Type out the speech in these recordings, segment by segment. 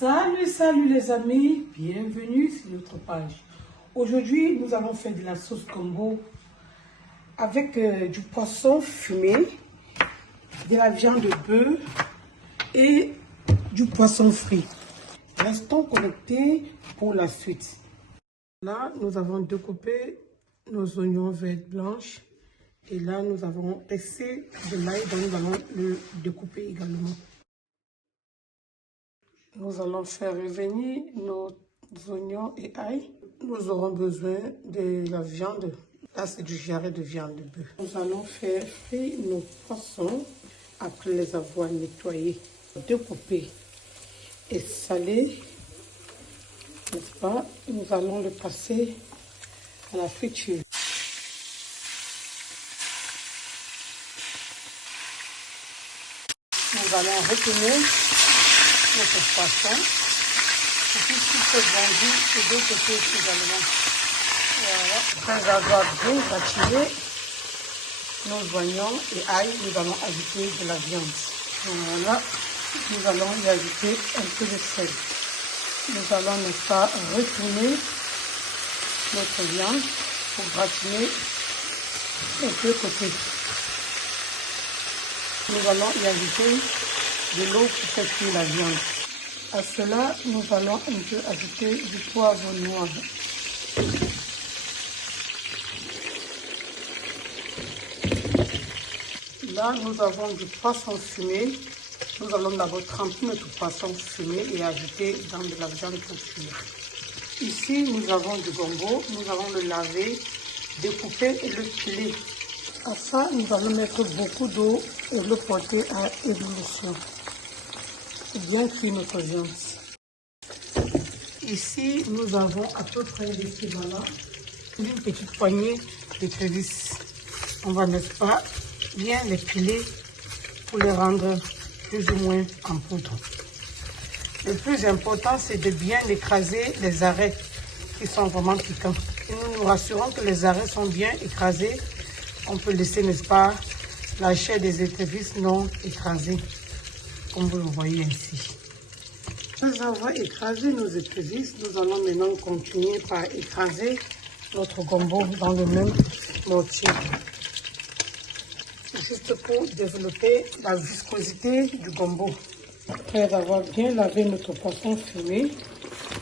Salut les amis, bienvenue sur notre page. Aujourd'hui, nous allons faire de la sauce combo avec du poisson fumé, de la viande de bœuf et du poisson frit. Restons connectés pour la suite. Là, nous avons découpé nos oignons verts blanches et là, nous avons pressé de l'ail, donc nous allons le découper également. Nous allons faire revenir nos oignons et ail. Nous aurons besoin de la viande. Là, c'est du jarret de viande de bœuf. Nous allons faire frire nos poissons après les avoir nettoyés, découpés et salés. N'est-ce pas? Nous allons le passer à la friture. Nous allons retourner notre poisson pour qu'il se bondir de deux côtés également. Voilà. Après avoir bien gratiné nos oignons et ail, nous allons ajouter de la viande. Voilà, nous allons y ajouter un peu de sel. Nous allons n'est-ce pas retourner notre viande pour gratiner les deux côtés. Nous allons y ajouter de l'eau pour faire cuire la viande. À cela, nous allons un peu ajouter du poivre noir. Là, nous avons du poisson fumé. Nous allons d'abord tremper notre poisson fumé et ajouter dans de la viande pour cuire. Ici, nous avons du gombo. Nous allons le laver, découper et le piler. À ça, nous allons mettre beaucoup d'eau et le porter à ébullition. Bien cuire notre viande. Ici, nous avons à peu près l'équivalent d'une petite poignée d'écrevisses. On va, n'est-ce pas, bien les piler pour les rendre plus ou moins en poudre. Le plus important, c'est de bien écraser les arrêts qui sont vraiment piquants. Et nous nous rassurons que les arrêts sont bien écrasés. On peut laisser, n'est-ce pas, la chair des écrevisses non écrasée, comme vous le voyez ici. Après avoir écrasé nos écrevisses, nous allons maintenant continuer par écraser notre gombo dans le même mortier. Juste pour développer la viscosité du gombo. Après avoir bien lavé notre poisson fumé,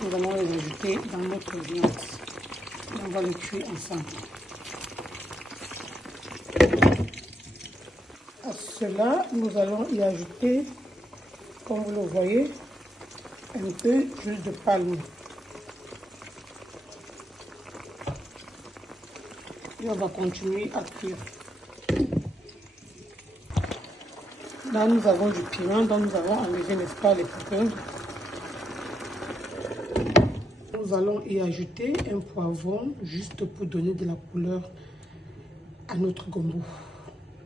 nous allons le ajouter dans notre viande. On va le cuire ensemble. À cela, nous allons y ajouter, comme vous le voyez, un peu d'huile de palme. Et on va continuer à cuire. Là, nous avons du piment, donc nous avons enlevé, n'est-ce pas, les coquins. Nous allons y ajouter un poivron, juste pour donner de la couleur à notre gombo.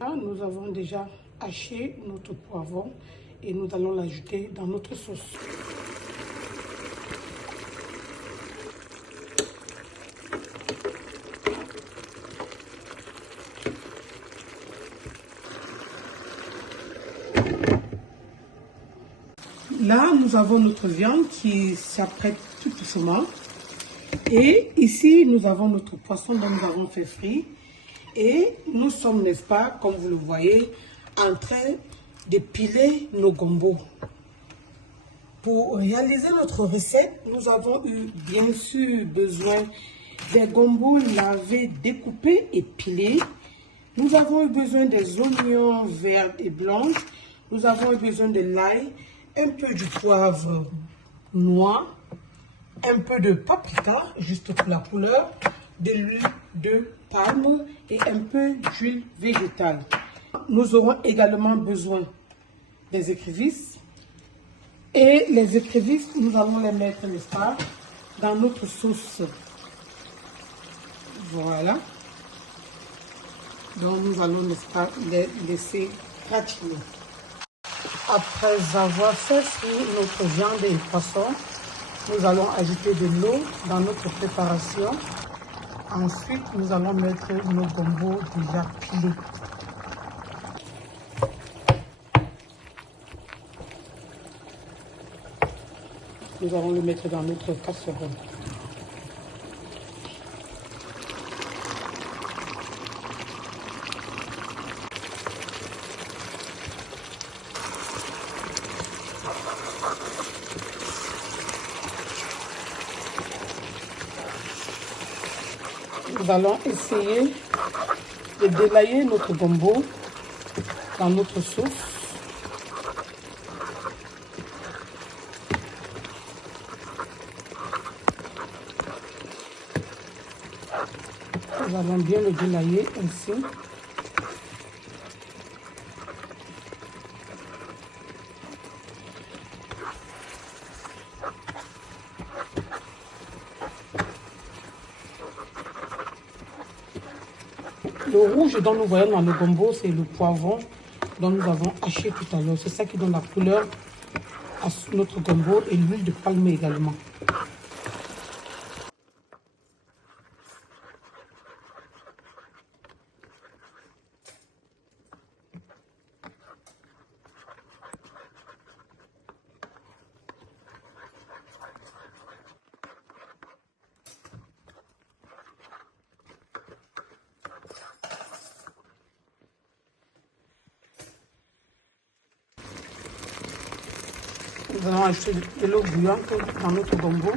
Là, nous avons déjà haché notre poivron et nous allons l'ajouter dans notre sauce. Là, nous avons notre viande qui s'apprête tout doucement. Et ici, nous avons notre poisson dont nous avons fait frire. Et nous sommes, n'est-ce pas, comme vous le voyez, en train de piler nos gombos. Pour réaliser notre recette, nous avons eu bien sûr besoin des gombos lavés, découpés et pilés. Nous avons eu besoin des oignons verts et blancs. Nous avons eu besoin de l'ail, un peu du poivre noir, un peu de paprika, juste pour la couleur, de l'huile de palme et un peu d'huile végétale. Nous aurons également besoin des écrevisses. Et les écrevisses, nous allons les mettre, n'est-ce pas, dans notre sauce. Voilà. Donc nous allons, n'est-ce pas, les laisser gratiner. Après avoir fait frire notre viande et poisson, nous allons ajouter de l'eau dans notre préparation. Ensuite, nous allons mettre nos gombos déjà pilés. Nous allons le mettre dans notre casserole. Nous allons essayer de délayer notre gombo dans notre sauce. Nous allons bien le délayer ainsi. Le rouge dont nous voyons dans le gombo, c'est le poivron dont nous avons haché tout à l'heure. C'est ça qui donne la couleur à notre gombo et l'huile de palme également. Nous allons ajouter de l'eau bouillante dans notre gombo.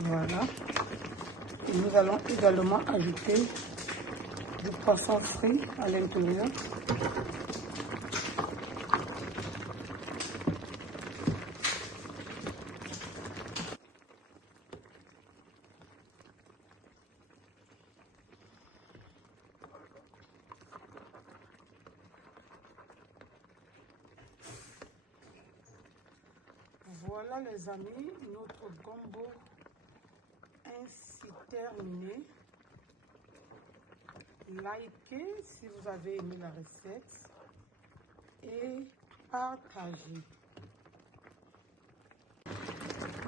Voilà. Et nous allons également ajouter du poisson frit à l'intérieur. Voilà les amis, notre gombo ainsi terminé. Likez si vous avez aimé la recette et partagez.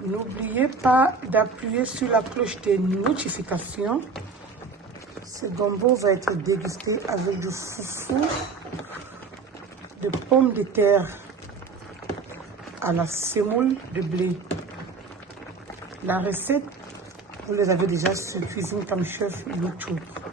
N'oubliez pas d'appuyer sur la cloche de notification. Ce gombo va être dégusté avec du foufou de pommes de terre à la semoule de blé. La recette, vous les avez déjà sur Cuisine comme Chef YouTube.